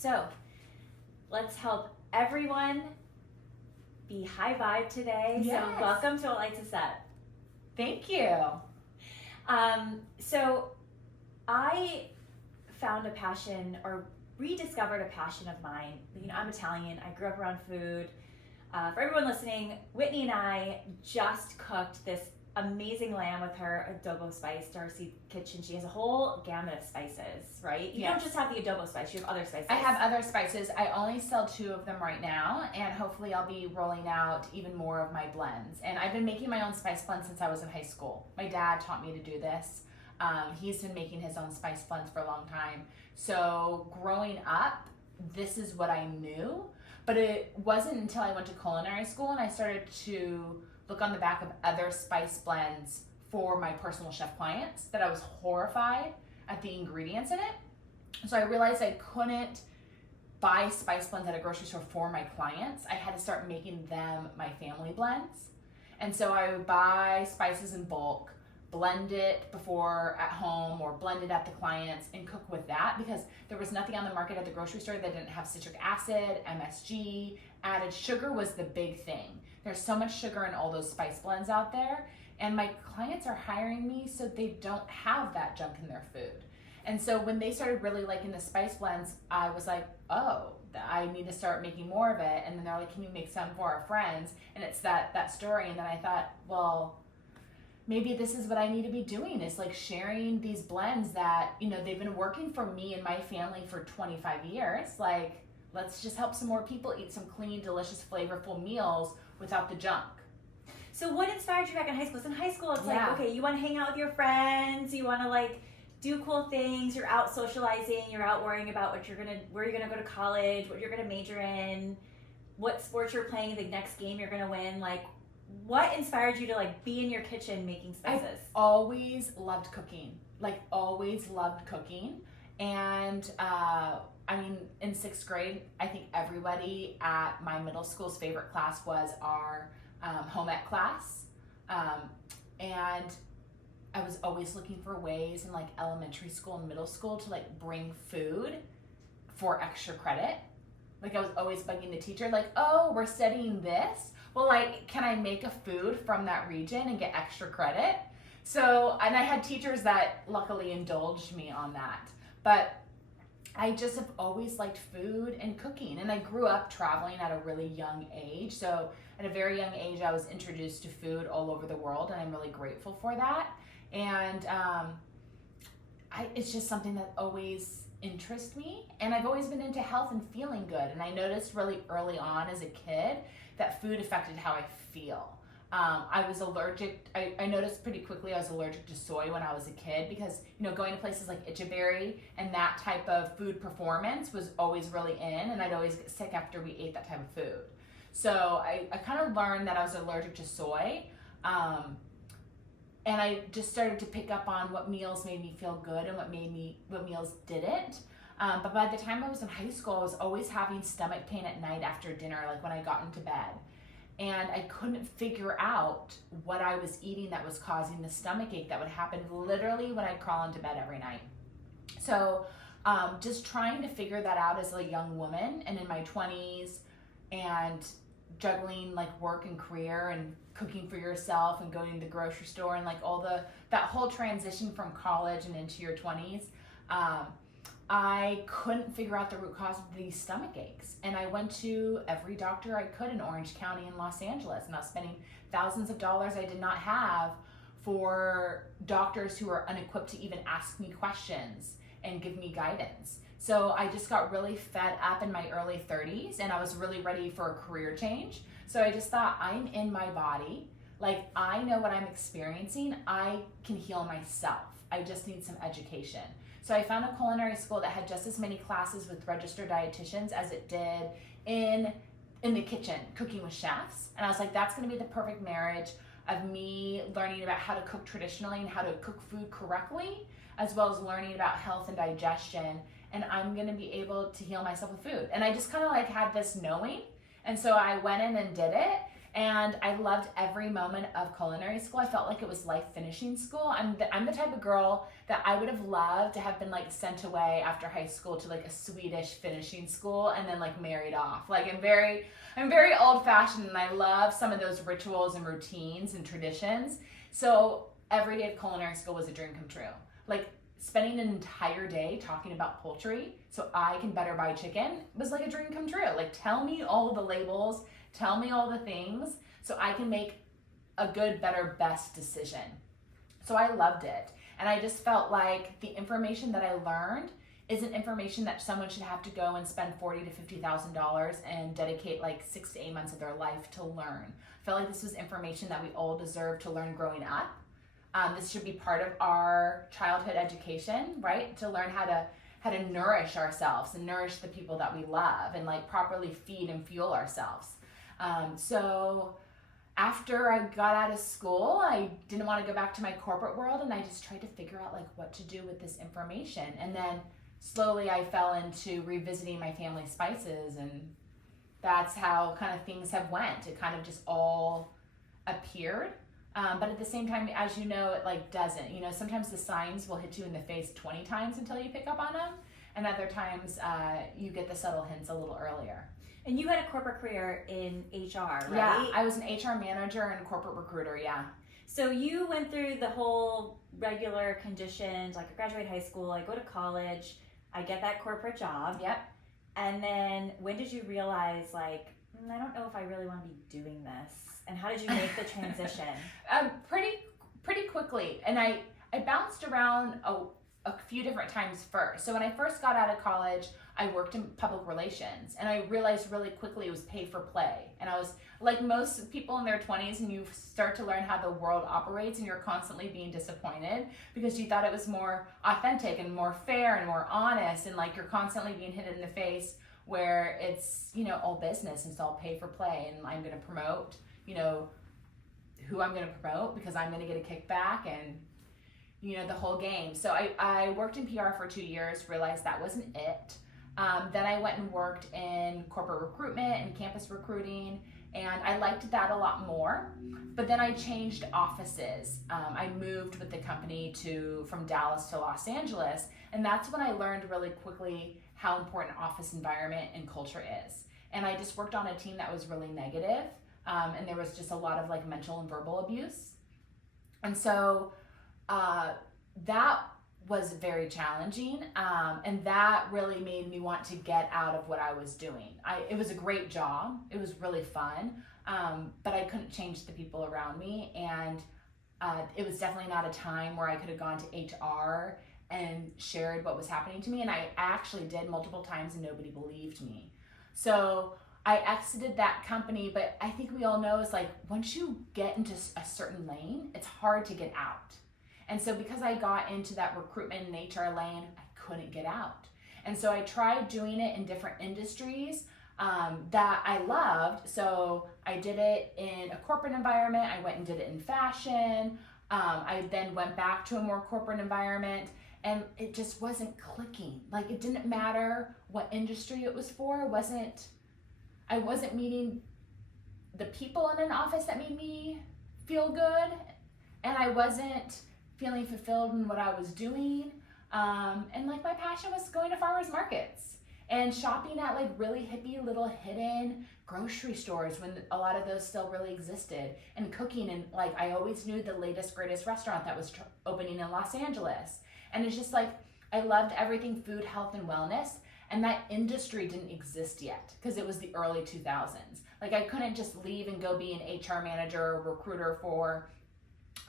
So let's help everyone be high vibe today. Yes. So welcome to A Light to Set. Thank you. So I found a passion or rediscovered a passion of mine. You know, I'm Italian. I grew up around food. For everyone listening, Whitney and I just cooked this amazing lamb with her adobo spice, Darcy Kitchen. She has a whole gamut of spices, right? You don't just have the adobo spice, you have other spices. I have other spices. I only sell 2 of them right now, and hopefully I'll be rolling out even more of my blends. And I've been making my own spice blends since I was in high school. My dad taught me to do this. He's been making his own spice blends for a long time. So growing up, this is what I knew, but it wasn't until I went to culinary school and I started to look on the back of other spice blends for my personal chef clients that I was horrified at the ingredients in it. So I realized I couldn't buy spice blends at a grocery store for my clients. I had to start making them my family blends. And so I would buy spices in bulk, blend it before at home or blend it at the clients and cook with that, because there was nothing on the market at the grocery store that didn't have citric acid, MSG, added sugar was the big thing. There's so much sugar in all those spice blends out there, and my clients are hiring me so they don't have that junk in their food. And so when they started really liking the spice blends, I was like, oh, I need to start making more of it. And then they're like, can you make some for our friends? And it's that story. And then I thought, well, maybe this is what I need to be doing, is like sharing these blends that, you know, they've been working for me and my family for 25 years. Like, let's just help some more people eat some clean, delicious, flavorful meals without the junk. So what inspired you back in high school? So in high school, it's like, Yeah. okay, you want to hang out with your friends, you want to like do cool things, you're out socializing, you're out worrying about where you're gonna go to college, what you're gonna major in, what sports you're playing, the next game you're gonna win. Like, what inspired you to like be in your kitchen making spices? I've always loved cooking, like always loved cooking. And I mean, in 6th grade, I think everybody at my middle school's favorite class was our home ec class. And I was always looking for ways in like elementary school and middle school to like bring food for extra credit. Like I was always bugging the teacher, like, oh, we're studying this. Well, like, can I make a food from that region and get extra credit? So, and I had teachers that luckily indulged me on that. But I just have always liked food and cooking. And I grew up traveling at a really young age. So at a very young age, I was introduced to food all over the world, and I'm really grateful for that. And it's just something that always interests me. And I've always been into health and feeling good. And I noticed really early on as a kid that food affected how I feel. I was allergic. I noticed pretty quickly I was allergic to soy when I was a kid, because, you know, going to places like Itchaberry and that type of food performance was always really in, and I'd always get sick after we ate that type of food. So I kind of learned that I was allergic to soy, and I just started to pick up on what meals made me feel good and what meals didn't. But by the time I was in high school, I was always having stomach pain at night after dinner, like when I got into bed. And I couldn't figure out what I was eating that was causing the stomach ache that would happen literally when I'd crawl into bed every night. So just trying to figure that out as a young woman and in my 20s, and juggling like work and career and cooking for yourself and going to the grocery store and like that whole transition from college and into your 20s. I couldn't figure out the root cause of these stomach aches. And I went to every doctor I could in Orange County and Los Angeles, and I was spending thousands of dollars I did not have for doctors who are unequipped to even ask me questions and give me guidance. So I just got really fed up in my early 30s, and I was really ready for a career change. So I just thought, I'm in my body. Like, I know what I'm experiencing. I can heal myself. I just need some education. So I found a culinary school that had just as many classes with registered dietitians as it did in the kitchen, cooking with chefs. And I was like, that's gonna be the perfect marriage of me learning about how to cook traditionally and how to cook food correctly, as well as learning about health and digestion. And I'm gonna be able to heal myself with food. And I just kind of like had this knowing. And so I went in and did it. And I loved every moment of culinary school. I felt like it was life finishing school. I'm the type of girl that I would have loved to have been like sent away after high school to like a Swedish finishing school and then like married off. Like I'm very old fashioned, and I love some of those rituals and routines and traditions. So every day of culinary school was a dream come true. Like spending an entire day talking about poultry so I can better buy chicken was like a dream come true. Like tell me all the labels, tell me all the things so I can make a good, better, best decision. So I loved it. And I just felt like the information that I learned isn't information that someone should have to go and spend $40,000 to $50,000 and dedicate like 6 to 8 months of their life to learn. I felt like this was information that we all deserve to learn growing up. This should be part of our childhood education, right? To learn how to nourish ourselves and nourish the people that we love and like properly feed and fuel ourselves. So after I got out of school, I didn't want to go back to my corporate world, and I just tried to figure out like what to do with this information. And then slowly I fell into revisiting my family spices, and that's how kind of things have went. It kind of just all appeared. But at the same time, as you know, it like doesn't. You know, sometimes the signs will hit you in the face 20 times until you pick up on them, and other times you get the subtle hints a little earlier. And you had a corporate career in HR, right? Yeah, I was an HR manager and a corporate recruiter, yeah. So you went through the whole regular conditions, like I graduate high school, I go to college, I get that corporate job. Yep. And then when did you realize like, I don't know if I really want to be doing this? And how did you make the transition? Pretty quickly. And I bounced around a few different times first. So when I first got out of college, I worked in public relations, and I realized really quickly it was pay for play. And I was like most people in their 20s, and you start to learn how the world operates, and you're constantly being disappointed because you thought it was more authentic and more fair and more honest, and like you're constantly being hit in the face where it's, you know, all business and it's all pay for play, and I'm going to promote, you know, who I'm going to promote because I'm going to get a kickback and, you know, the whole game. So I worked in PR for 2 years, realized that wasn't it. Then I went and worked in corporate recruitment and campus recruiting, and I liked that a lot more. But then I changed offices. I moved with the company from Dallas to Los Angeles, and that's when I learned really quickly how important office environment and culture is. And I just worked on a team that was really negative, and there was just a lot of like mental and verbal abuse. And so that was very challenging, and that really made me want to get out of what I was doing. It was a great job, it was really fun, but I couldn't change the people around me, and it was definitely not a time where I could have gone to HR and shared what was happening to me, and I actually did multiple times and nobody believed me. So I exited that company, but I think we all know is like once you get into a certain lane, it's hard to get out. And so because I got into that recruitment and HR lane, I couldn't get out. And so I tried doing it in different industries that I loved. So I did it in a corporate environment. I went and did it in fashion. I then went back to a more corporate environment, and it just wasn't clicking. Like it didn't matter what industry it was for. I wasn't meeting the people in an office that made me feel good, and I wasn't feeling fulfilled in what I was doing. And like my passion was going to farmers markets and shopping at like really hippie little hidden grocery stores when a lot of those still really existed, and cooking, and like I always knew the latest greatest restaurant that was opening in Los Angeles. And it's just like I loved everything food, health, and wellness, and that industry didn't exist yet because it was the early 2000s. Like I couldn't just leave and go be an HR manager or recruiter for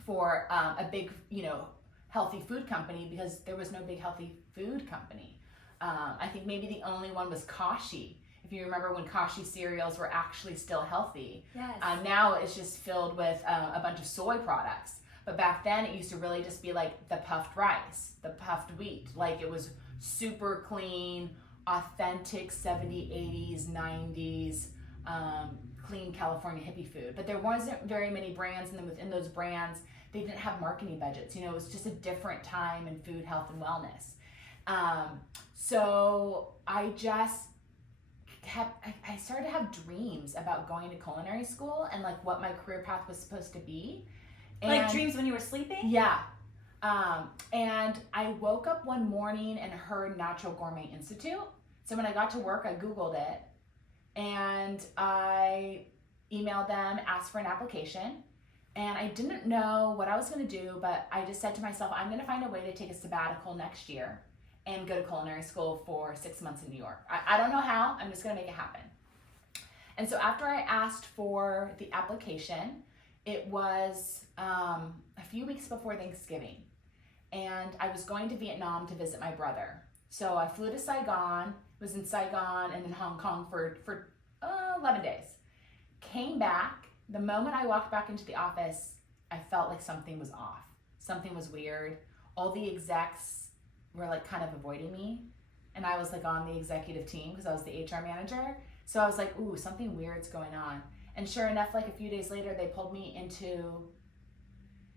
a big, you know, healthy food company because there was no big healthy food company. I think maybe the only one was Kashi. If you remember when Kashi cereals were actually still healthy. Yes. Now it's just filled with a bunch of soy products. But back then it used to really just be like the puffed rice, the puffed wheat. Like it was super clean, authentic 70s, 80s, 90s, clean California hippie food. But there wasn't very many brands, and then within those brands, they didn't have marketing budgets. You know, it was just a different time in food, health, and wellness. So I just I started to have dreams about going to culinary school and like what my career path was supposed to be. And like dreams when you were sleeping? Yeah. And I woke up one morning and heard Natural Gourmet Institute. So when I got to work, I Googled it and I emailed them, asked for an application. And I didn't know what I was going to do, but I just said to myself, I'm going to find a way to take a sabbatical next year and go to culinary school for 6 months in New York. I don't know how, I'm just going to make it happen. And so after I asked for the application, it was a few weeks before Thanksgiving. And I was going to Vietnam to visit my brother. So I flew to Saigon, was in Saigon and in Hong Kong for 11 days. Came back. The moment I walked back into the office, I felt like something was off. Something was weird. All the execs were like kind of avoiding me. And I was like on the executive team because I was the HR manager. So I was like, ooh, something weird's going on. And sure enough, like a few days later, they pulled me into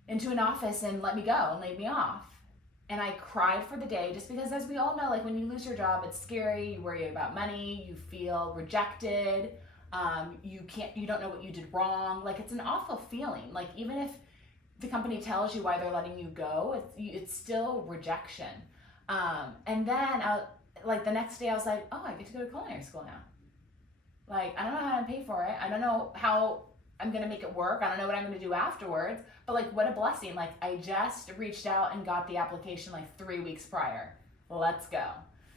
an office and let me go and laid me off. And I cried for the day just because, as we all know, like when you lose your job, it's scary. You worry about money. You feel rejected. You don't know what you did wrong. Like it's an awful feeling. Like even if the company tells you why they're letting you go, it's still rejection. And then like the next day I was like, oh, I get to go to culinary school now. Like, I don't know how to pay for it. I don't know how I'm going to make it work. I don't know what I'm going to do afterwards, but like, what a blessing. Like I just reached out and got the application like 3 weeks prior. Let's go.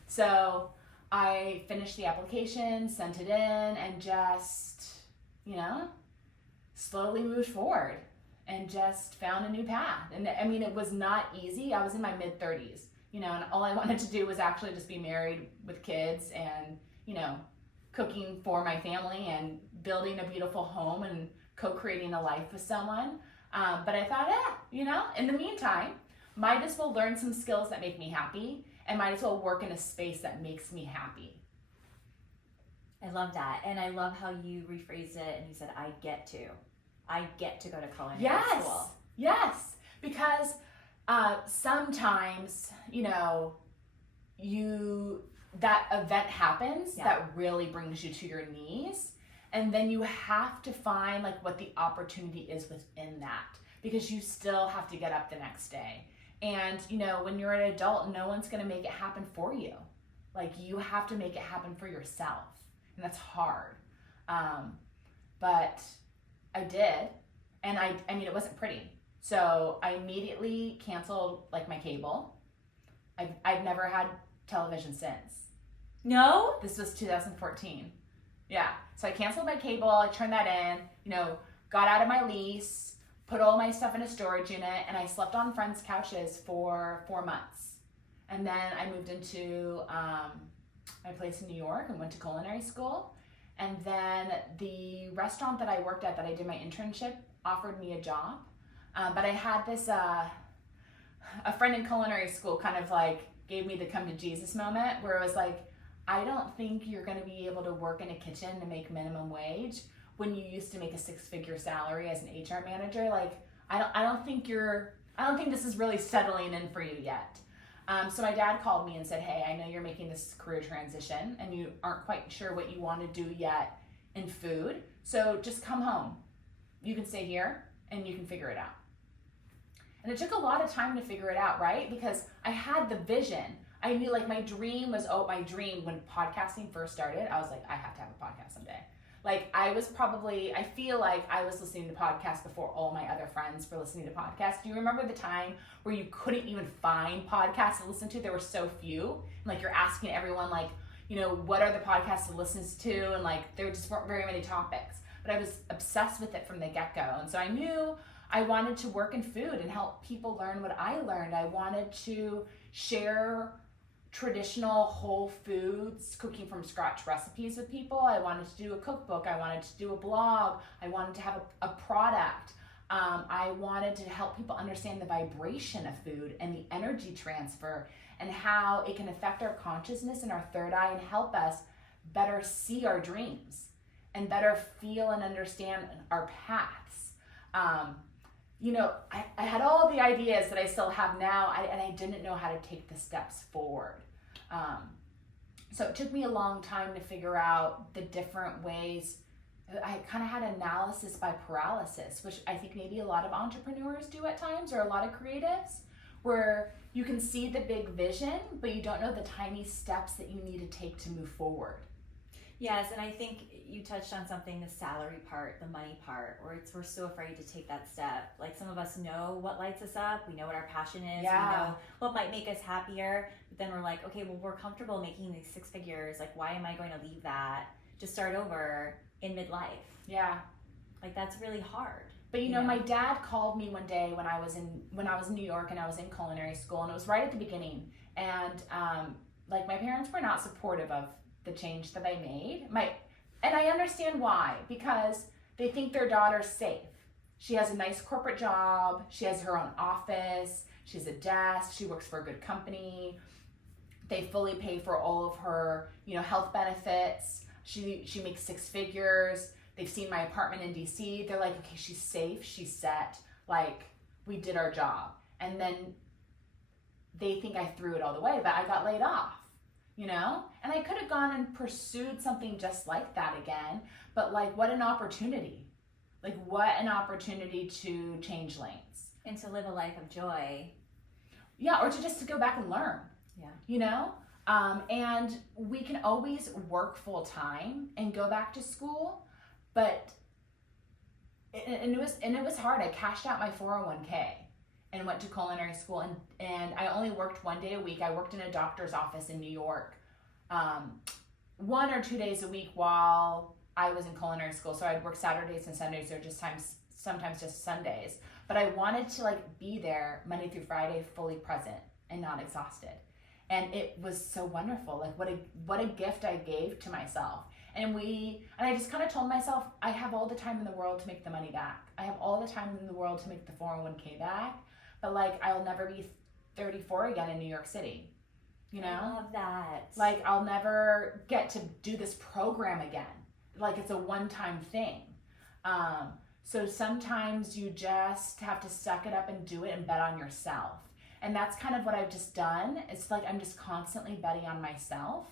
So I finished the application, sent it in, and just, slowly moved forward and just found a new path. And I mean, it was not easy. I was in my mid-30s, and all I wanted to do was actually just be married with kids and, cooking for my family and building a beautiful home and co-creating a life with someone. But I thought, in the meantime, might as well learn some skills that make me happy and might as well work in a space that makes me happy. I love that. And I love how you rephrased it and you said, I get to go to culinary school. Yes. Because sometimes, that event happens that really brings you to your knees. And then you have to find like what the opportunity is within that, because you still have to get up the next day. And, when you're an adult, no one's going to make it happen for you. Like you have to make it happen for yourself. And that's hard. But I did. And I mean, it wasn't pretty. So I immediately canceled like my cable. I've never had television since. No? This was 2014. Yeah. So I canceled my cable. I turned that in, got out of my lease, put all my stuff in a storage unit, and I slept on friends' couches for 4 months. And then I moved into my place in New York and went to culinary school. And then the restaurant that I worked at, that I did my internship, offered me a job. But I had this, a friend in culinary school kind of like gave me the come to Jesus moment where it was like, I don't think you're going to be able to work in a kitchen and make minimum wage when you used to make a 6-figure salary as an HR manager. Like, I don't think this is really settling in for you yet. So my dad called me and said, hey, I know you're making this career transition and you aren't quite sure what you want to do yet in food. So just come home. You can stay here and you can figure it out. And it took a lot of time to figure it out, right? Because I had the vision. I knew like my dream when podcasting first started, I was like, I have to have a podcast someday. Like I feel like I was listening to podcasts before all my other friends were listening to podcasts. Do you remember the time where you couldn't even find podcasts to listen to? There were so few. And like you're asking everyone like, what are the podcasts to listen to? And like there just weren't very many topics. But I was obsessed with it from the get-go. And so I knew I wanted to work in food and help people learn what I learned. I wanted to share traditional whole foods, cooking from scratch recipes with people. I wanted to do a cookbook. I wanted to do a blog. I wanted to have a product. I wanted to help people understand the vibration of food and the energy transfer and how it can affect our consciousness and our third eye and help us better see our dreams and better feel and understand our paths. I had all the ideas that I still have now, and I didn't know how to take the steps forward. So it took me a long time to figure out the different ways. I kind of had analysis by paralysis, which I think maybe a lot of entrepreneurs do at times, or a lot of creatives, where you can see the big vision, but you don't know the tiny steps that you need to take to move forward. Yes, and I think you touched on something, the salary part, the money part, where we're so afraid to take that step. Like some of us know what lights us up, we know what our passion is, we know what might make us happier, but then we're like, okay, well, we're comfortable making these 6 figures. Like, why am I going to leave that to start over in midlife? Yeah. Like, that's really hard. But you know, my dad called me one day when I was in New York and I was in culinary school, and it was right at the beginning. And like my parents were not supportive of the change that I made. And I understand why, because they think their daughter's safe. She has a nice corporate job, she has her own office, she has a desk, she works for a good company. They fully pay for all of her, health benefits. She makes 6 figures. They've seen my apartment in DC. They're like, okay, she's safe, she's set, like, we did our job. And then they think I threw it all away, but I got laid off, And I could have gone and pursued something just like that again, but like, what an opportunity. Like, what an opportunity to change lanes. And to live a life of joy. Yeah, or to go back and learn. Yeah. And we can always work full time and go back to school. But it was hard. I cashed out my 401k and went to culinary school, and I only worked 1 day a week. I worked in a doctor's office in New York, 1 or 2 days a week while I was in culinary school. So I'd work Saturdays and Sundays, or sometimes just Sundays. But I wanted to be there Monday through Friday, fully present and not exhausted. And it was so wonderful. Like, what a gift I gave to myself. And I just kind of told myself, I have all the time in the world to make the money back. I have all the time in the world to make the 401k back. But I'll never be 34 again in New York City. I love that. I'll never get to do this program again. It's a one-time thing. So sometimes you just have to suck it up and do it and bet on yourself. And that's kind of what I've just done. It's I'm just constantly betting on myself.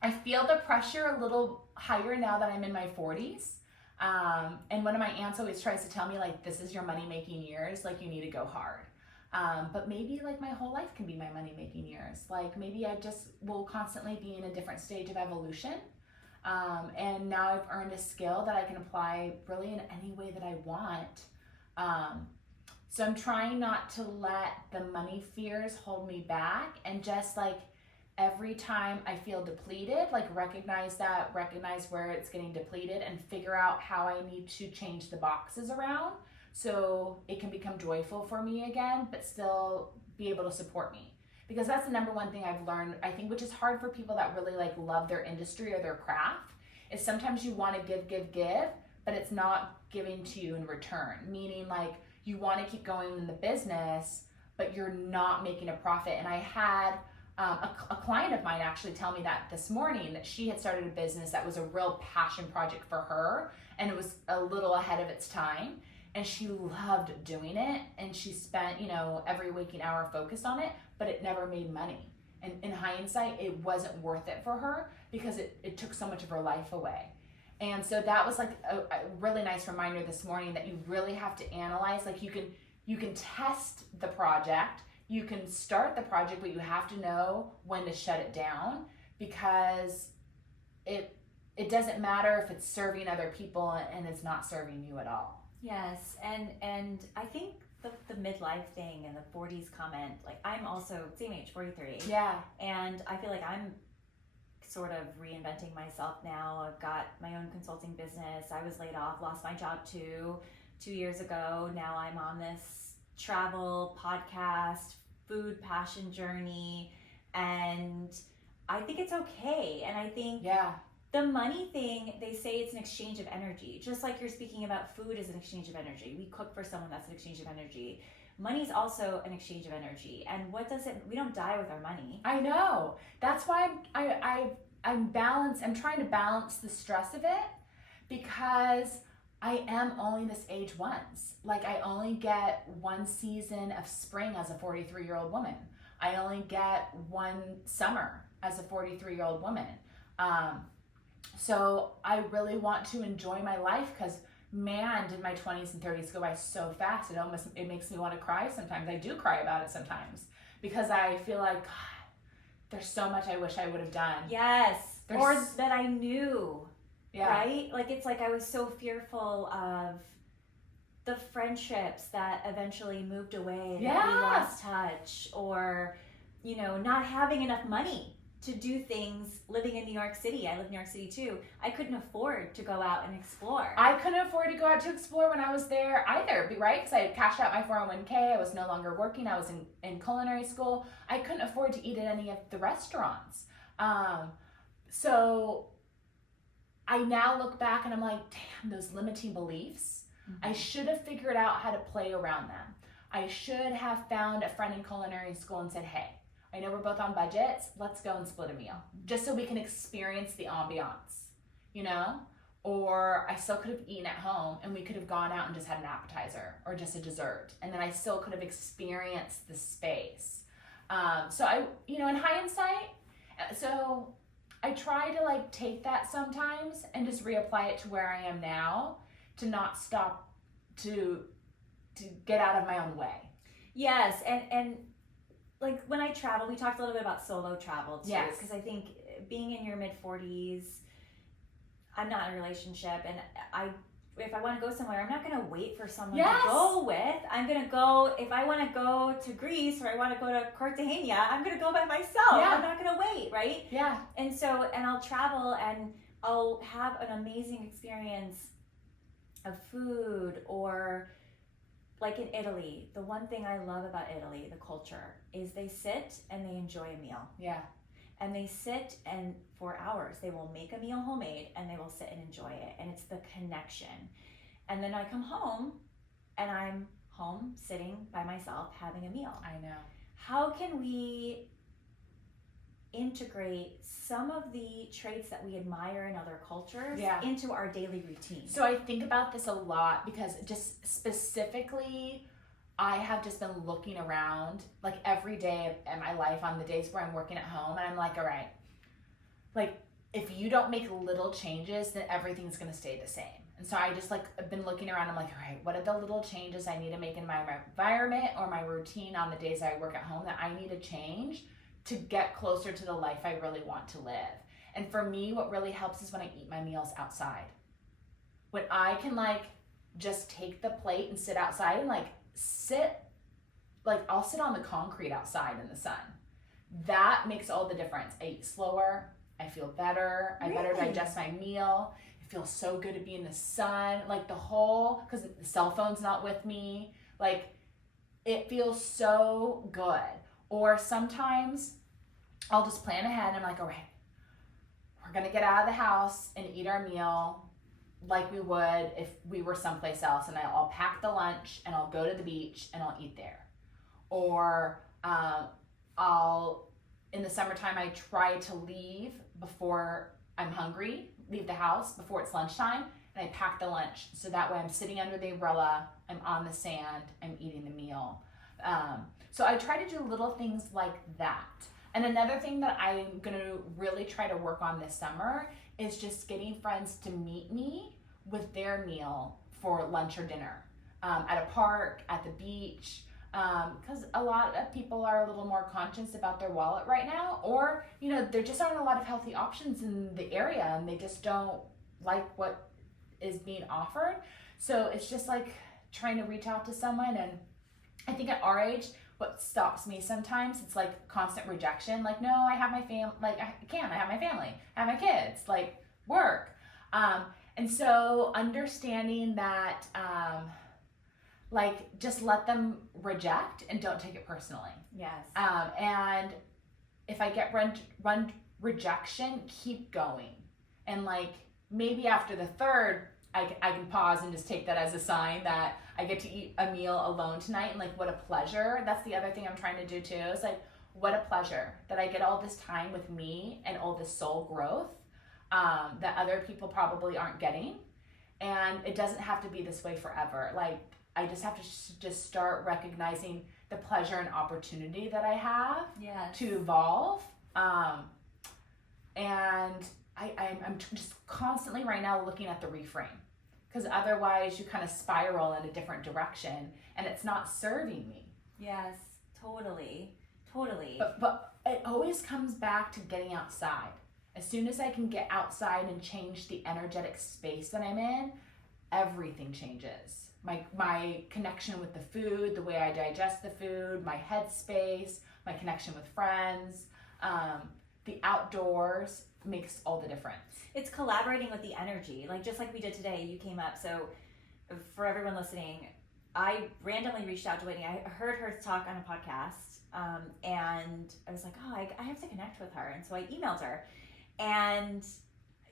I feel the pressure a little higher now that I'm in my 40s. And one of my aunts always tries to tell me, this is your money-making years. You need to go hard. But maybe, my whole life can be my money-making years. Maybe I just will constantly be in a different stage of evolution. And now I've earned a skill that I can apply really in any way that I want. So I'm trying not to let the money fears hold me back, and just every time I feel depleted, recognize where it's getting depleted, and figure out how I need to change the boxes around so it can become joyful for me again, but still be able to support me. Because that's the number one thing I've learned, I think, which is hard for people that really love their industry or their craft, is sometimes you want to give, but it's not giving to you in return. Meaning you want to keep going in the business, but you're not making a profit. And I had a client of mine actually tell me that this morning, that she had started a business that was a real passion project for her, and it was a little ahead of its time, and she loved doing it, and she spent every waking hour focused on it, but it never made money. And in hindsight, it wasn't worth it for her, because it took so much of her life away. And so that was a really nice reminder this morning, that you really have to analyze. You can test the project, you can start the project, but you have to know when to shut it down, because it doesn't matter if it's serving other people and it's not serving you at all. Yes, and I think the midlife thing and the 40s comment, I'm also same age, 43. Yeah. And I feel I'm sort of reinventing myself now. I've got my own consulting business. I was laid off, lost my job 2 years ago. Now I'm on this travel podcast, food passion journey, and I think it's okay. And I think the money thing, they say it's an exchange of energy. Just like you're speaking about food as an exchange of energy. We cook for someone, that's an exchange of energy. Money's also an exchange of energy. And we don't die with our money. I know. That's why I'm trying to balance the stress of it, because I am only this age once. I only get one season of spring as a 43-year-old woman. I only get one summer as a 43-year-old woman. So I really want to enjoy my life, because man, did my 20s and 30s go by so fast. It makes me want to cry sometimes. I do cry about it sometimes, because I feel like, God, there's so much I wish I would have done. Yes. Or that I knew. Yeah. Right? Like, it's like I was so fearful of the friendships that eventually moved away, that we lost touch, or, you know, not having enough money to do things. Living in New York City, I live in New York City too, I couldn't afford to go out and explore. I couldn't afford to go out to explore when I was there either, right? Because I had cashed out my 401k, I was no longer working, I was in culinary school. I couldn't afford to eat at any of the restaurants. So I now look back and I'm like, damn, those limiting beliefs. I should have figured out how to play around them. I should have found a friend in culinary school and said, hey, I know we're both on budgets, let's go and split a meal, just so we can experience the ambiance, you know? Or I still could have eaten at home and we could have gone out and just had an appetizer or just a dessert, and then I still could have experienced the space. So I, you know, in hindsight, so I try to like take that sometimes and just reapply it to where I am now, to not stop to get out of my own way. Yes, and like when I travel, we talked a little bit about solo travel too, Yes. because I think being in your mid-40s, I'm not in a relationship, and if I want to go somewhere, I'm not going to wait for someone to go with. I'm going to go, if I want to go to Greece or I want to go to Cartagena, I'm going to go by myself. Yeah. I'm not going to wait, right? Yeah. And so, and I'll travel and I'll have an amazing experience of food. Or like in Italy, the one thing I love about Italy, the culture, is they sit and they enjoy a meal. Yeah. And they sit, and for hours they will make a meal homemade and they will sit and enjoy it, and it's the connection. And then I come home and I'm home sitting by myself having a meal. I know. How can we integrate some of the traits that we admire in other cultures into our daily routine? So I think about this a lot, because just specifically, I have just been looking around like every day of my life on the days where I'm working at home, and I'm like, all right, like if you don't make little changes, then everything's going to stay the same. And so I just like I've been looking around. I'm like, all right, what are the little changes I need to make in my environment or my routine on the days I work at home that I need to change to get closer to the life I really want to live? And for me, what really helps is when I eat my meals outside. When I can like just take the plate and sit outside and like I'll sit on the concrete outside in the sun. That makes all the difference. I eat slower, I feel better, I better digest my meal. It feels so good to be in the sun, like because the cell phone's not with me. Like it feels so good. Or sometimes I'll just plan ahead and I'm like, all right, we're gonna get out of the house and eat our meal like we would if we were someplace else, and I'll pack the lunch and I'll go to the beach and I'll eat there. Or in the summertime, I try to leave before I'm hungry, leave the house before it's lunchtime, and I pack the lunch. So that way I'm sitting under the umbrella, I'm on the sand, I'm eating the meal. So I try to do little things like that. And another thing that I'm gonna really try to work on this summer is just getting friends to meet me with their meal for lunch or dinner, at a park, at the beach, because a lot of people are a little more conscious about their wallet right now, or, you know, there just aren't a lot of healthy options in the area and they just don't like what is being offered. So it's just like trying to reach out to someone. And I think at our age, what stops me sometimes, it's like constant rejection. Like, no, I have my family, like I have my family, I have my kids, like work. And so understanding that, like just let them reject and don't take it personally. Yes. And if I get run rejection, keep going. And like maybe after the third, I can pause and just take that as a sign that I get to eat a meal alone tonight, and like what a pleasure. That's the other thing I'm trying to do too. It's like what a pleasure that I get all this time with me and all this soul growth that other people probably aren't getting. And it doesn't have to be this way forever. Like I just have to just start recognizing the pleasure and opportunity that I have to evolve. And I'm just constantly right now looking at the reframe, because otherwise you kind of spiral in a different direction and it's not serving me. Yes, totally. But it always comes back to getting outside. As soon as I can get outside and change the energetic space that I'm in, everything changes. My connection with the food, the way I digest the food, my headspace, my connection with friends, the outdoors makes all the difference. It's collaborating with the energy, like just like we did today. You came up, so for everyone listening, I randomly reached out to Whitney. I heard her talk on a podcast, and I was like, oh, I have to connect with her, and so I emailed her, and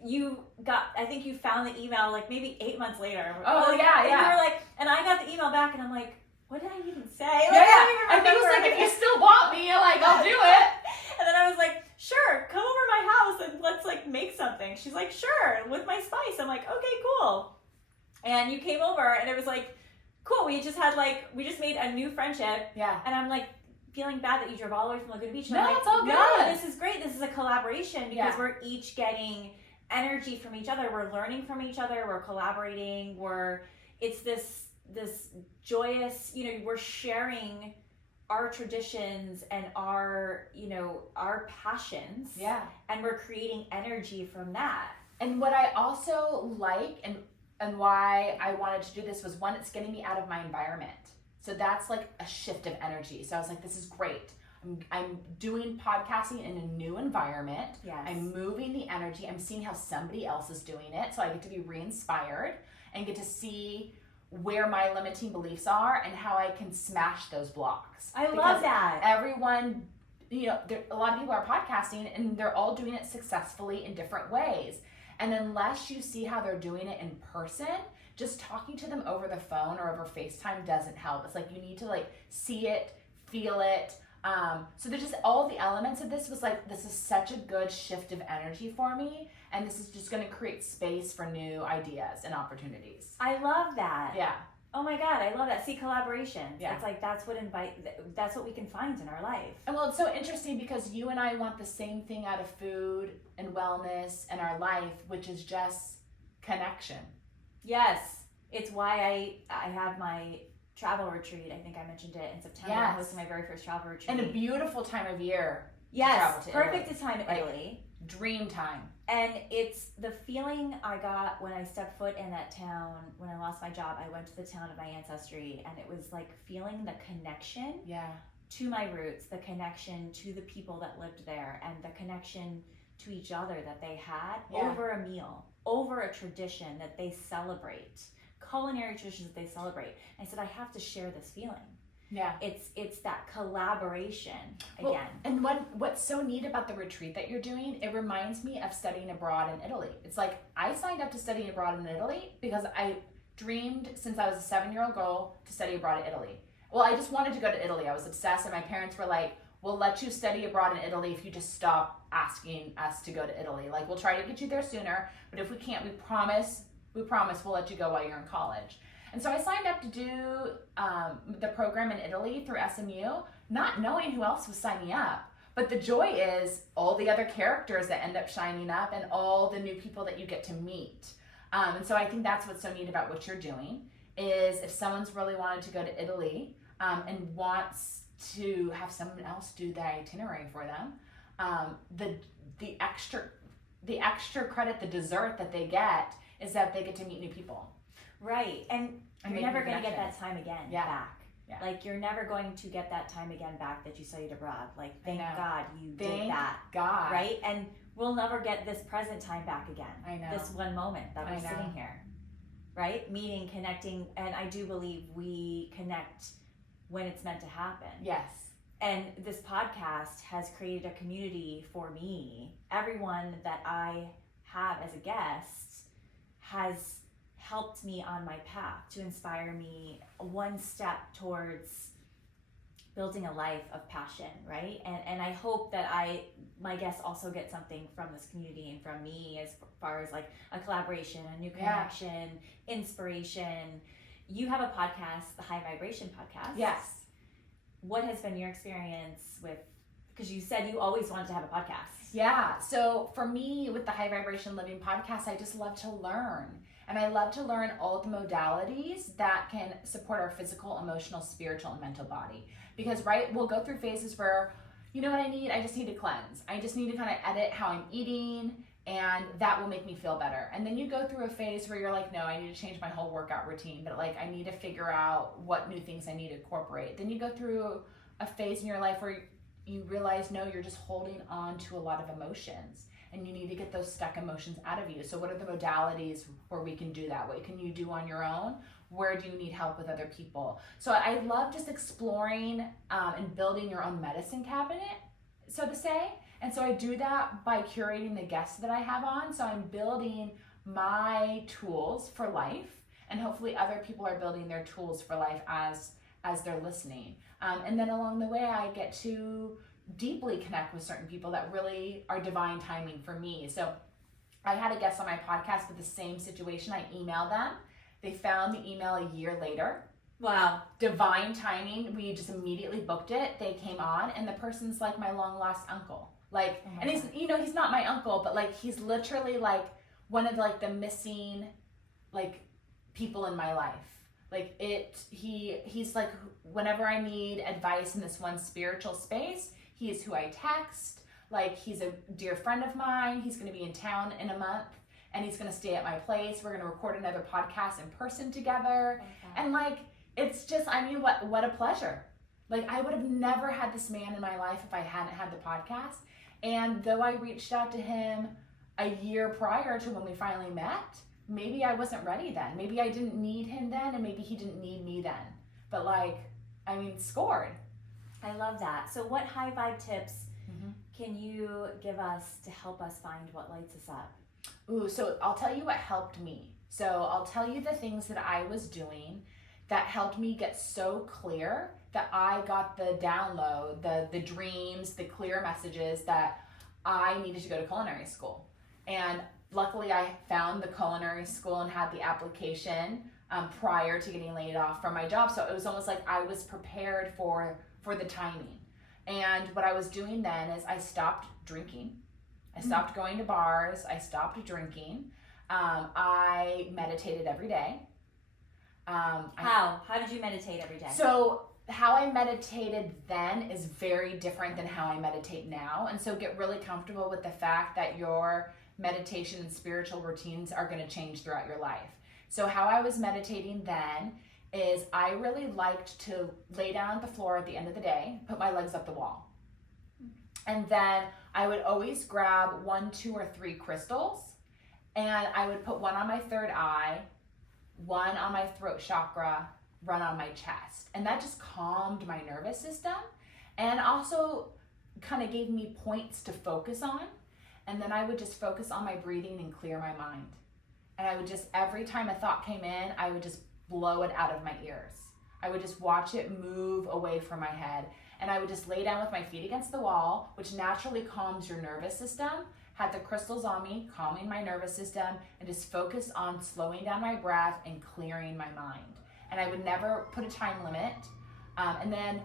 I think you found the email like maybe 8 months later. Oh, like, yeah. You were like, and I got the email back, and I'm like, what did I even say? Like, Yeah. I I think it was like, if you still want me, like, I'll do it. And then I was like, sure, come over my house and let's like make something. She's like, sure, with my spice. I'm like, okay, cool. And you came over and it was like, cool. We just made a new friendship. Yeah. And I'm like feeling bad that you drove all the way from Laguna Beach. And No, I'm like, it's all good. No, this is great. This is a collaboration because Yeah. we're each getting energy from each other. We're learning from each other. We're collaborating. It's this joyous, we're sharing our traditions and our passions. Yeah. And we're creating energy from that. And what I also like and why I wanted to do this was, one, it's getting me out of my environment. So that's like a shift of energy. So I was like, this is great. I'm doing podcasting in a new environment. Yes. I'm moving the energy. I'm seeing how somebody else is doing it. So I get to be re-inspired and get to see where my limiting beliefs are and how I can smash those blocks. I love that. Everyone, a lot of people are podcasting and they're all doing it successfully in different ways. And unless you see how they're doing it in person, just talking to them over the phone or over FaceTime doesn't help. It's like you need to like see it, feel it. So there's just all the elements of this was like, this is such a good shift of energy for me. And this is just going to create space for new ideas and opportunities. I love that. Yeah. Oh my God, I love that. See, collaboration. Yeah. It's like that's what we can find in our life. And well, it's so interesting because you and I want the same thing out of food and wellness and our life, which is just connection. Yes. It's why I have my travel retreat. I think I mentioned it in September. Yes. I'm hosting my very first travel retreat. And a beautiful time of year. Yes, to perfect Italy. time in Like, Italy. Dream time. And it's the feeling I got when I stepped foot in that town. When I lost my job, I went to the town of my ancestry, and it was like feeling the connection Yeah. to my roots, the connection to the people that lived there, and the connection to each other that they had over a meal, over a tradition that they celebrate, culinary traditions that they celebrate. And I said, I have to share this feeling. Yeah. It's that collaboration again. Well, and what's so neat about the retreat that you're doing, it reminds me of studying abroad in Italy. It's like I signed up to study abroad in Italy because I dreamed since I was a 7-year-old girl to study abroad in Italy. Well, I just wanted to go to Italy. I was obsessed, and my parents were like, we'll let you study abroad in Italy if you just stop asking us to go to Italy. Like, we'll try to get you there sooner, but if we can't, we promise we'll let you go while you're in college. And so I signed up to do the program in Italy through SMU, not knowing who else was signing up. But the joy is all the other characters that end up shining up and all the new people that you get to meet. And so I think that's what's so neat about what you're doing is if someone's really wanted to go to Italy and wants to have someone else do the itinerary for them, the extra credit, the dessert that they get is that they get to meet new people. Right. And you're never going to get that time again back. Yeah. Like, you're never going to get that time again back that you studied abroad. Like, thank know. God you did Thank that. God. Right? And we'll never get this present time back again. I know. This one moment that we're sitting here. Right? Meeting, connecting. And I do believe we connect when it's meant to happen. Yes. And this podcast has created a community for me. Everyone that I have as a guest has helped me on my path to inspire me one step towards building a life of passion, right? And I hope that my guests also get something from this community and from me as far as like a collaboration, a new connection, inspiration. You have a podcast, the High Vibration Podcast. Yes. What has been your experience with Because you said you always wanted to have a podcast. Yeah. So for me, with the High Vibration Living podcast, I just love to learn. And I love to learn all the modalities that can support our physical, emotional, spiritual, and mental body. Because, right, we'll go through phases where, you know what I need? I just need to cleanse. I just need to kind of edit how I'm eating, and that will make me feel better. And then you go through a phase where you're like, no, I need to change my whole workout routine, but like I need to figure out what new things I need to incorporate. Then you go through a phase in your life where you realize, no, you're just holding on to a lot of emotions, and you need to get those stuck emotions out of you. So what are the modalities where we can do that? What can you do on your own? Where do you need help with other people? So I love just exploring and building your own medicine cabinet, so to say. And so I do that by curating the guests that I have on. So I'm building my tools for life, and hopefully other people are building their tools for life as they're listening. And then along the way, I get to deeply connect with certain people that really are divine timing for me. So I had a guest on my podcast with the same situation. I emailed them. They found the email a year later. Wow. Divine timing. We just immediately booked it. They came on, and the person's like my long lost uncle. Like, Oh my and he's, God. you know, he's not my uncle, but like he's literally like one of like the missing like people in my life. Like he's like, whenever I need advice in this one spiritual space, he is who I text. Like, he's a dear friend of mine. He's going to be in town in a month, and he's going to stay at my place. We're going to record another podcast in person together. Okay. And like, it's just, I mean, what a pleasure. Like, I would have never had this man in my life if I hadn't had the podcast. And though I reached out to him a year prior to when we finally met, maybe I wasn't ready then. Maybe I didn't need him then, and maybe he didn't need me then. But like, I mean, scored. I love that. So what high vibe tips can you give us to help us find what lights us up? Ooh, so I'll tell you what helped me. So I'll tell you the things that I was doing that helped me get so clear that I got the download, the dreams, the clear messages that I needed to go to culinary school. And luckily I found the culinary school and had the application prior to getting laid off from my job. So it was almost like I was prepared for the timing. And what I was doing then is I stopped drinking. I stopped going to bars. I stopped drinking. I meditated every day. How did you meditate every day? So how I meditated then is very different than how I meditate now. And so get really comfortable with the fact that your meditation and spiritual routines are going to change throughout your life. So how I was meditating then is I really liked to lay down on the floor at the end of the day, put my legs up the wall. And then I would always grab 1, 2, or 3 crystals, and I would put one on my third eye, one on my throat chakra, one on my chest. And that just calmed my nervous system, and also kind of gave me points to focus on. And then I would just focus on my breathing and clear my mind. And I would just, every time a thought came in, I would just blow it out of my ears. I would just watch it move away from my head. And I would just lay down with my feet against the wall, which naturally calms your nervous system. Had the crystals on me, calming my nervous system, and just focus on slowing down my breath and clearing my mind. And I would never put a time limit. And then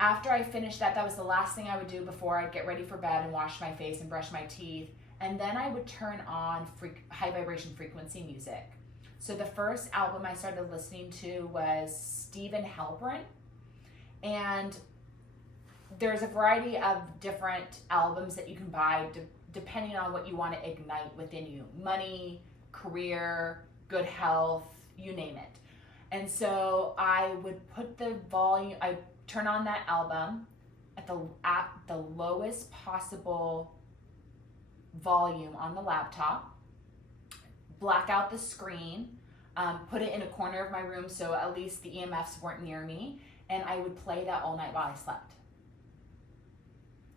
after I finished that was the last thing I would do before I'd get ready for bed and wash my face and brush my teeth. And then I would turn on high vibration frequency music. So the first album I started listening to was Stephen Halpern. And there's a variety of different albums that you can buy depending on what you want to ignite within you. Money, career, good health, you name it. And so I would put the volume, I turn on that album at the lowest possible volume on the laptop, black out the screen, put it in a corner of my room so at least the EMFs weren't near me, and I would play that all night while I slept.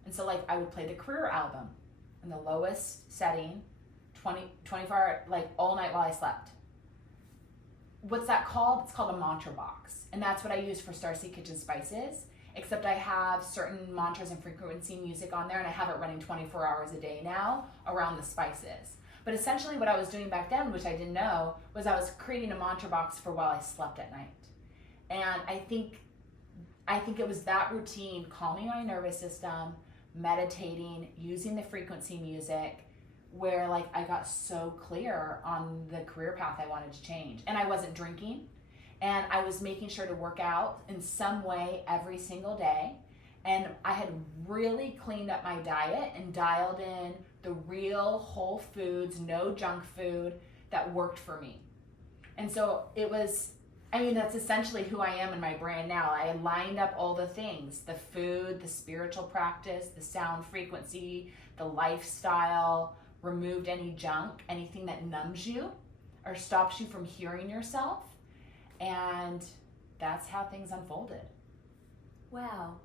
And so like I would play the career album in the lowest setting, 24 like all night while I slept. What's that called? It's called a mantra box. And that's what I use for Starseed Kitchen Spices, except I have certain mantras and frequency music on there, and I have it running 24 hours a day now around the spices. But essentially what I was doing back then, which I didn't know, was I was creating a mantra box for while I slept at night. And I think I think it was that routine, calming my nervous system, meditating, using the frequency music, where like I got so clear on the career path I wanted to change. And I wasn't drinking, and I was making sure to work out in some way every single day. And I had really cleaned up my diet and dialed in the real whole foods, no junk food that worked for me. And so it was, I mean, that's essentially who I am in my brand now. I lined up all the things, the food, the spiritual practice, the sound frequency, the lifestyle, removed any junk, anything that numbs you or stops you from hearing yourself. And that's how things unfolded. Wow.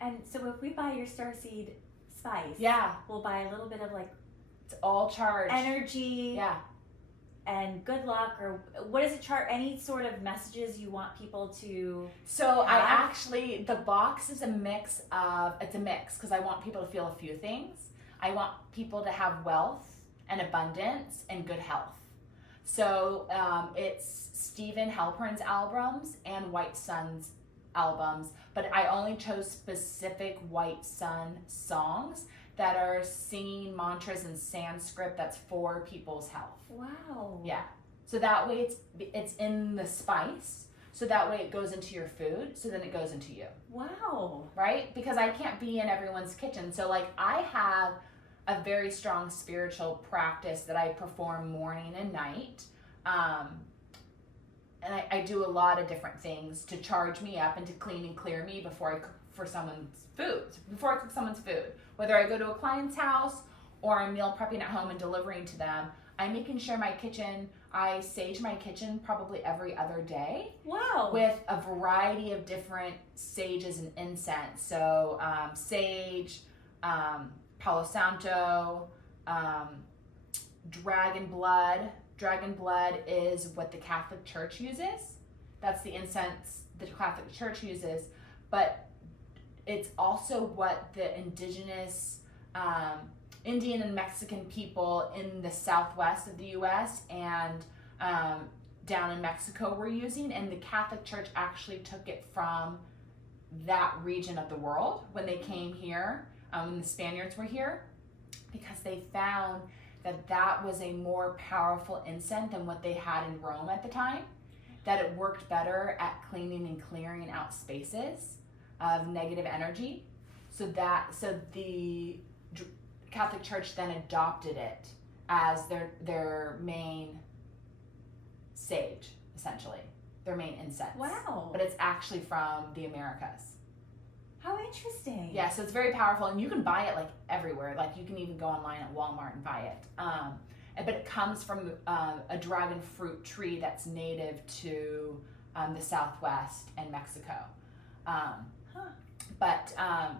And so if we buy your starseed spice, Yeah, we'll buy a little bit of like it's all charged. energy Yeah. and good luck, or what is it, any sort of messages you want people to So I have? actually, the box is a mix because I want people to feel a few things. I want people to have wealth and abundance and good health. So it's Stephen Halpern's albums and White Sun's albums, but I only chose specific White Sun songs that are singing mantras in Sanskrit that's for people's health. Wow. Yeah. So that way it's in the spice. So that way it goes into your food. So then it goes into you. Wow. Right? Because I can't be in everyone's kitchen. So like I have a very strong spiritual practice that I perform morning and night. And I do a lot of different things to charge me up and to clean and clear me before I cook someone's food. Whether I go to a client's house or I'm meal prepping at home and delivering to them, I'm making sure I sage my kitchen probably every other day. Wow. With a variety of different sages and incense. So sage, Palo Santo, dragon blood. Dragon blood is what the Catholic Church uses. That's the incense the Catholic Church uses, but it's also what the indigenous Indian and Mexican people in the southwest of the U.S. and down in Mexico were using, and the Catholic Church actually took it from that region of the world when they came here, when the Spaniards were here, because they found that was a more powerful incense than what they had in Rome at the time, that it worked better at cleaning and clearing out spaces of negative energy. So the Catholic Church then adopted it as their main sage, essentially, their main incense. Wow. But it's actually from the Americas. How interesting. Yeah, so it's very powerful, and you can buy it like everywhere. Like you can even go online at Walmart and buy it. But it comes from a dragon fruit tree that's native to the Southwest and Mexico.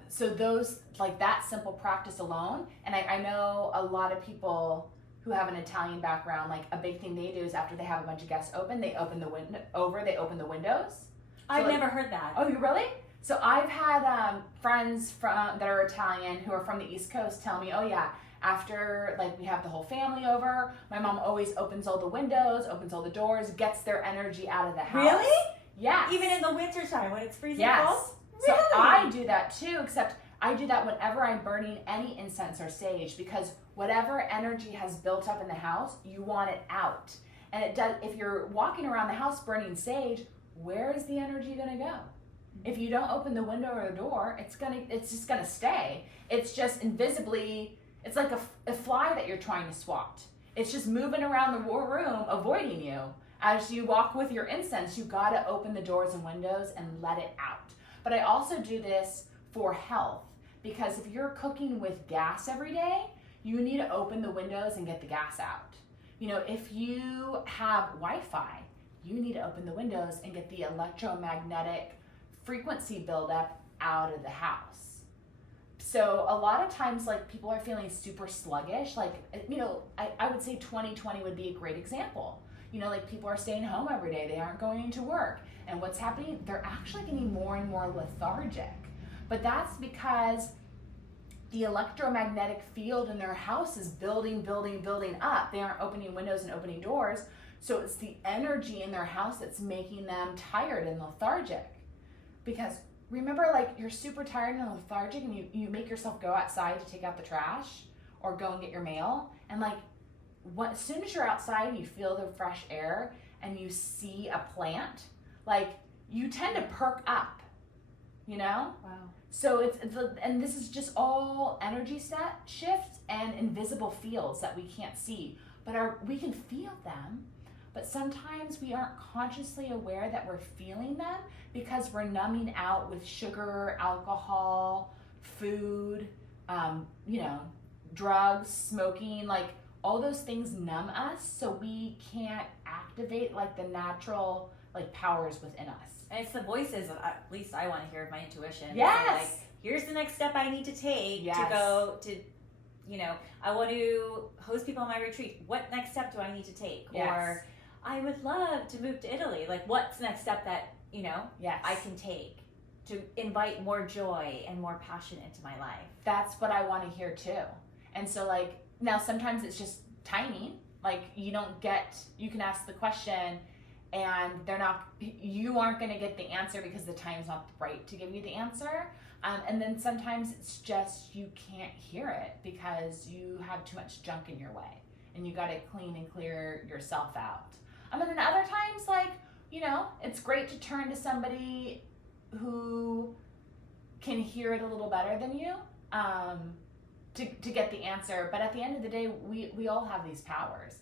So those, like that simple practice alone, and I know a lot of people who have an Italian background, like a big thing they do is after they have a bunch of guests open, they open the windows. I've like, never heard that. Oh, you really? So I've had friends that are Italian who are from the East Coast tell me, oh yeah, after like we have the whole family over, my mom always opens all the windows, opens all the doors, gets their energy out of the house. Really? Yeah. Even in the wintertime when it's freezing Yes. cold? So Really? I do that too, except I do that whenever I'm burning any incense or sage, because whatever energy has built up in the house, you want it out. And it does. If you're walking around the house burning sage, where is the energy going to go? If you don't open the window or the door, it's just gonna stay. It's just invisibly, it's like a fly that you're trying to swat. It's just moving around the room, avoiding you. As you walk with your incense, you gotta open the doors and windows and let it out. But I also do this for health, because if you're cooking with gas every day, you need to open the windows and get the gas out. You know, if you have Wi-Fi, you need to open the windows and get the electromagnetic frequency buildup out of the house. So a lot of times, like, people are feeling super sluggish. Like, you know, I would say 2020 would be a great example. You know, like, people are staying home every day. They aren't going into work. And what's happening? They're actually getting more and more lethargic. But that's because the electromagnetic field in their house is building up. They aren't opening windows and opening doors. So it's the energy in their house that's making them tired and lethargic. Because remember, like, you're super tired and lethargic, and you make yourself go outside to take out the trash or go and get your mail, and like, as soon as you're outside and you feel the fresh air and you see a plant, like, you tend to perk up, you know? Wow. So and this is just all energy shifts and invisible fields that we can't see, but we can feel them, but sometimes we aren't consciously aware that we're feeling them because we're numbing out with sugar, alcohol, food, drugs, smoking, like, all those things numb us, so we can't activate like the natural like powers within us. And it's the voices, at least I want to hear my intuition. Yes. So, like, here's the next step I need to take Yes. to go to, I want to host people on my retreat. What next step do I need to take? Yes. Or I would love to move to Italy. Like, what's the next step that, Yes. I can take to invite more joy and more passion into my life? That's what I want to hear too. And so, like, now sometimes it's just timing. Like, you can ask the question and you aren't going to get the answer because the time's not right to give you the answer. And then sometimes it's just, you can't hear it because you have too much junk in your way and you got to clean and clear yourself out. And then other times, like, it's great to turn to somebody who can hear it a little better than you, to get the answer. But at the end of the day, we all have these powers.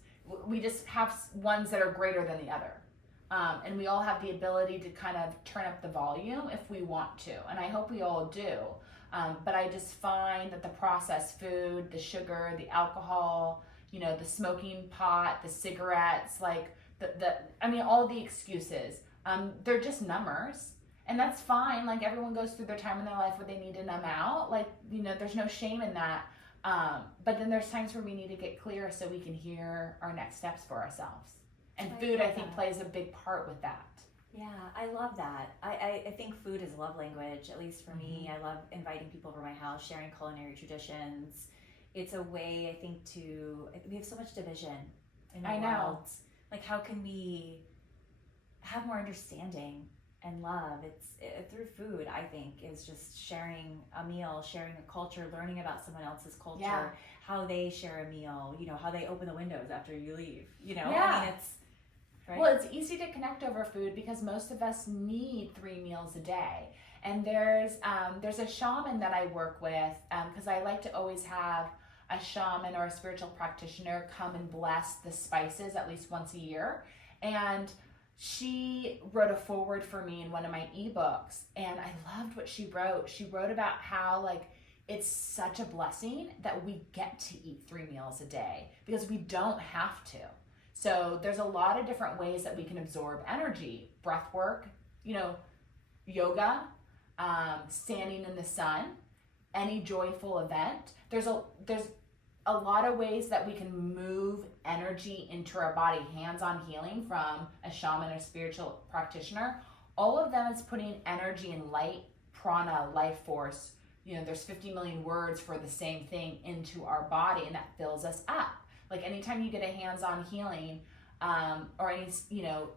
We just have ones that are greater than the other. And we all have the ability to kind of turn up the volume if we want to. And I hope we all do. But I just find that the processed food, the sugar, the alcohol, the smoking pot, the cigarettes, like all the excuses, they're just numbers. And that's fine. Like, everyone goes through their time in their life where they need to numb out. Like, there's no shame in that. But then there's times where we need to get clear so we can hear our next steps for ourselves. And food, I think, plays a big part with that. Yeah, I love that. I think food is love language, at least for me. I love inviting people over my house, sharing culinary traditions. It's a way, I think, we have so much division in the world. Like, how can we have more understanding and love? It's through food, I think, is just sharing a meal, sharing a culture, learning about someone else's culture, how they share a meal, how they open the windows after you leave, I mean, it's right? Well, it's easy to connect over food because most of us need 3 meals a day. And there's a shaman that I work with, because I like to always have a shaman or a spiritual practitioner come and bless the spices at least once a year. And she wrote a foreword for me in one of my ebooks, and I loved what she wrote. She wrote about how, like, it's such a blessing that we get to eat 3 meals a day because we don't have to. So there's a lot of different ways that we can absorb energy: breath work, yoga, standing in the sun, any joyful event. There's a lot of ways that we can move energy into our body. Hands-on healing from a shaman or spiritual practitioner. All of them is putting energy and light, prana, life force. There's 50 million words for the same thing into our body, and that fills us up. Like, anytime you get a hands-on healing, or any,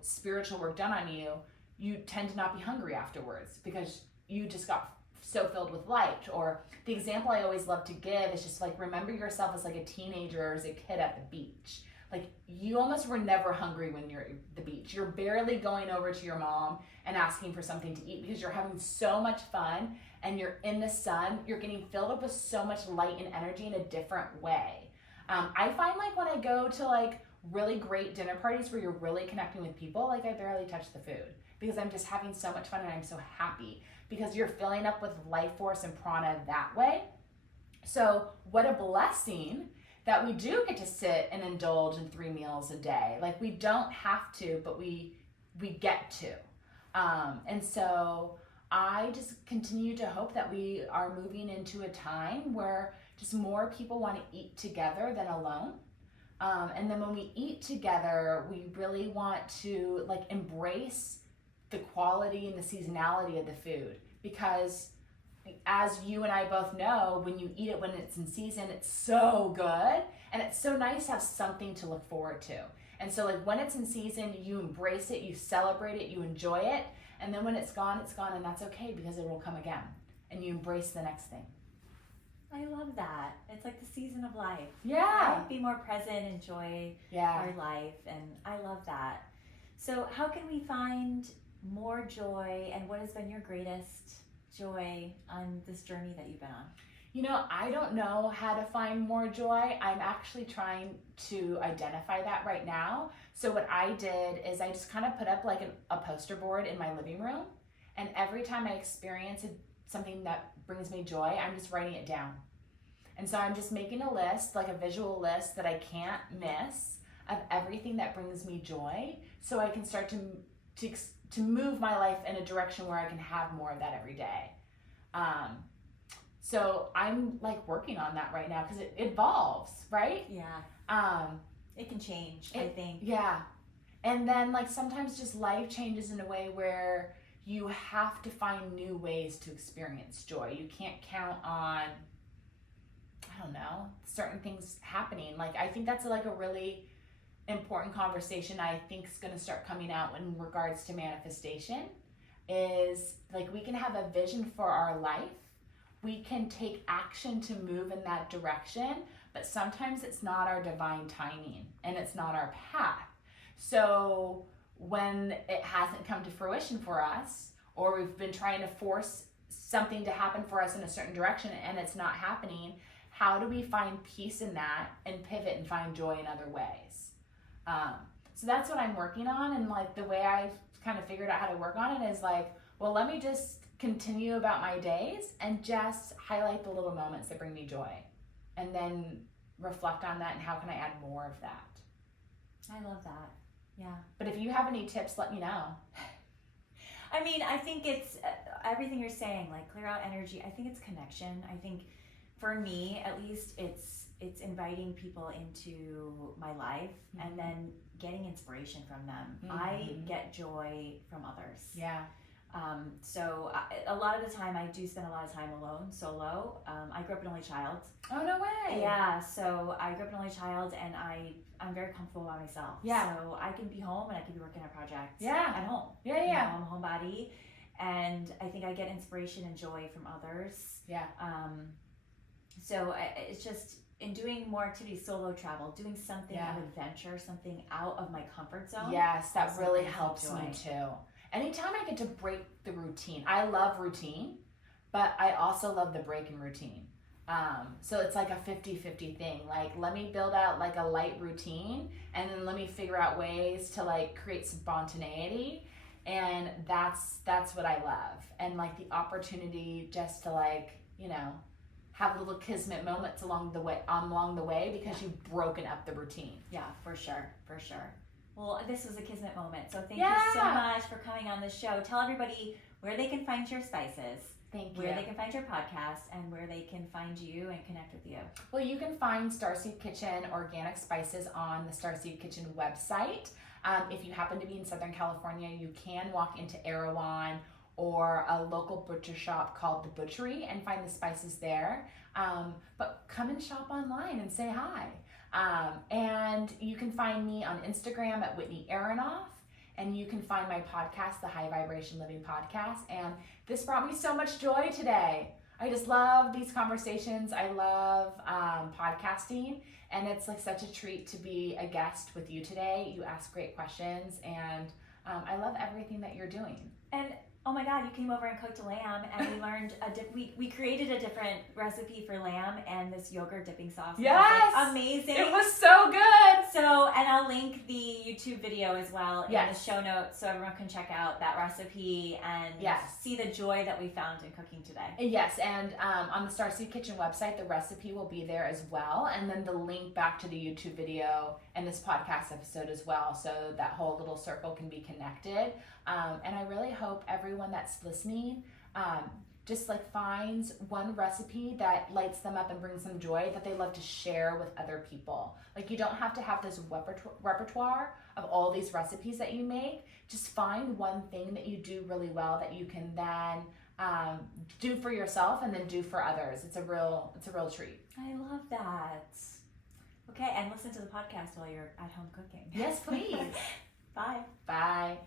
spiritual work done on you, you tend to not be hungry afterwards because you just got so filled with light. Or the example I always love to give is just like, remember yourself as like a teenager or as a kid at the beach. Like, you almost were never hungry when you're at the beach. You're barely going over to your mom and asking for something to eat because you're having so much fun and you're in the sun. You're getting filled up with so much light and energy in a different way. I find, like, when I go to, like, really great dinner parties where you're really connecting with people, like, I barely touch the food because I'm just having so much fun and I'm so happy because you're filling up with life force and prana that way. So what a blessing that we do get to sit and indulge in 3 meals a day. Like, we don't have to, but we get to. And so I just continue to hope that we are moving into a time where just more people want to eat together than alone. And then when we eat together, we really want to, like, embrace the quality and the seasonality of the food, because as you and I both know, when you eat it when it's in season, it's so good, and it's so nice to have something to look forward to. And so, like, when it's in season, you embrace it, you celebrate it, you enjoy it, And then when it's gone, and that's okay because it will come again. And you embrace the next thing. I love that. It's like the season of life. Yeah. Right? Be more present, enjoy our life, and I love that. So how can we find more joy, and what has been your greatest joy on this journey that you've been on? You know, I don't know how to find more joy. I'm actually trying to identify that right now. So what I did is I just kind of put up like a poster board in my living room, and every time I experience something that brings me joy, I'm just writing it down. And so I'm just making a list, like a visual list that I can't miss of everything that brings me joy, so I can start to move my life in a direction where I can have more of that every day. So I'm like working on that right now because it evolves, right? Yeah. It can change, I think. Yeah. And then like sometimes just life changes in a way where you have to find new ways to experience joy. You can't count on, I don't know, certain things happening. Like I think that's like a really important conversation I think is going to start coming out in regards to manifestation, is like we can have a vision for our life. We can take action to move in that direction, but sometimes it's not our divine timing and it's not our path. So when it hasn't come to fruition for us, or we've been trying to force something to happen for us in a certain direction and it's not happening, how do we find peace in that and pivot and find joy in other ways? So that's what I'm working on, and like the way I've kind of figured out how to work on it is like, well, let me just continue about my days and just highlight the little moments that bring me joy, and then reflect on that and how can I add more of that. I love that. Yeah. But if you have any tips, let me know. I mean, I think it's everything you're saying, like clear out energy. I think it's connection. I think for me, at least, it's inviting people into my life, mm-hmm. and then getting inspiration from them. Mm-hmm. I get joy from others. Yeah. So a lot of the time I do spend a lot of time alone, solo. I grew up an only child. Oh, no way. Yeah, so I grew up an only child, and I'm very comfortable by myself. Yeah. So I can be home and I can be working on projects at home. Yeah, yeah. You know, I'm a homebody, and I think I get inspiration and joy from others. Yeah. So it's just in doing more activities, solo travel, doing something of adventure, something out of my comfort zone. Yes, that really helps me too. Anytime I get to break the routine, I love routine, but I also love the break in routine. So it's like a 50-50 thing. Like, let me build out like a light routine, and then let me figure out ways to like create spontaneity. And that's what I love. And like the opportunity just to like, you know, have little kismet moments along the way because you've broken up the routine. Yeah, for sure. Well, this was a kismet moment, so thank you so much for coming on the show. Tell everybody where they can find your spices. Thank you. Where they can find your podcast, and where they can find you and connect with you. Well, you can find Starseed Kitchen organic spices on the Starseed Kitchen website. If you happen to be in Southern California, you can walk into Erewhon or a local butcher shop called The Butchery and find the spices there. But come and shop online and say hi. And you can find me on Instagram at Whitney Aronoff, and you can find my podcast, the High Vibration Living Podcast. And this brought me so much joy today. I just love these conversations. I love podcasting, and it's like such a treat to be a guest with you today. You ask great questions, and I love everything that you're doing. And oh my God, you came over and cooked lamb, and we learned we created a different recipe for lamb and this yogurt dipping sauce. Yes! Like amazing. It was so good. So, and I'll link the YouTube video as well in the Yes. show notes so everyone can check out that recipe and see the joy that we found in cooking today. Yes, and on the Starseed Kitchen website, the recipe will be there as well, and then the link back to the YouTube video and this podcast episode as well, so that whole little circle can be connected. And I really hope everyone that's listening just like finds one recipe that lights them up and brings them joy that they love to share with other people. Like, you don't have to have this repertoire of all these recipes that you make. Just find one thing that you do really well that you can then do for yourself and then do for others. It's a real treat. I love that. Okay, and listen to the podcast while you're at home cooking. Yes, please. Bye. Bye.